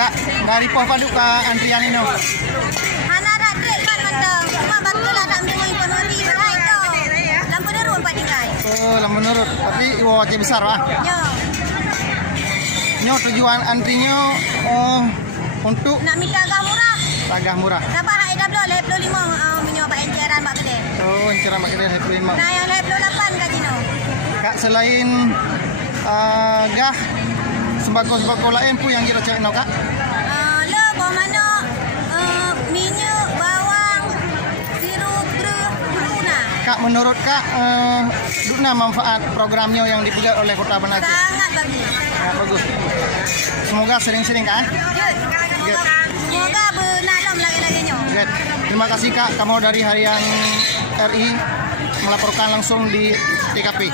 Kak, dari poh paduk ke antrian ini. Hana dak dek kan mandang. Cuma betul lah tak menunggu informasi lah itu. Lampu derun pak tinggal. Oh, lah menurut. Tapi wajib besar lah. Yo, Nyo tujuan antrinya untuk nak minta agak murah. Tagah murah. Dapat hak double leh 25 minyak pak enceran pak kedai. Oh, cerah mak kira happy mak. Nah yang leh 28 gaji no. Kak, selain gah sembako-sembako lain pun yang kira cek no Kak. Le bawang manok, minyak, bawang, sirup, beruh, guna. Kak, menurut Kak duna manfaat programnya yang dipegang oleh Kota Banda Aceh? Sangat bagus. Sangat bagus. Semoga sering-sering Kak. Semoga bernalam lagi-laginya. Good. Terima kasih Kak, kamu dari Harian RI melaporkan langsung di TKP.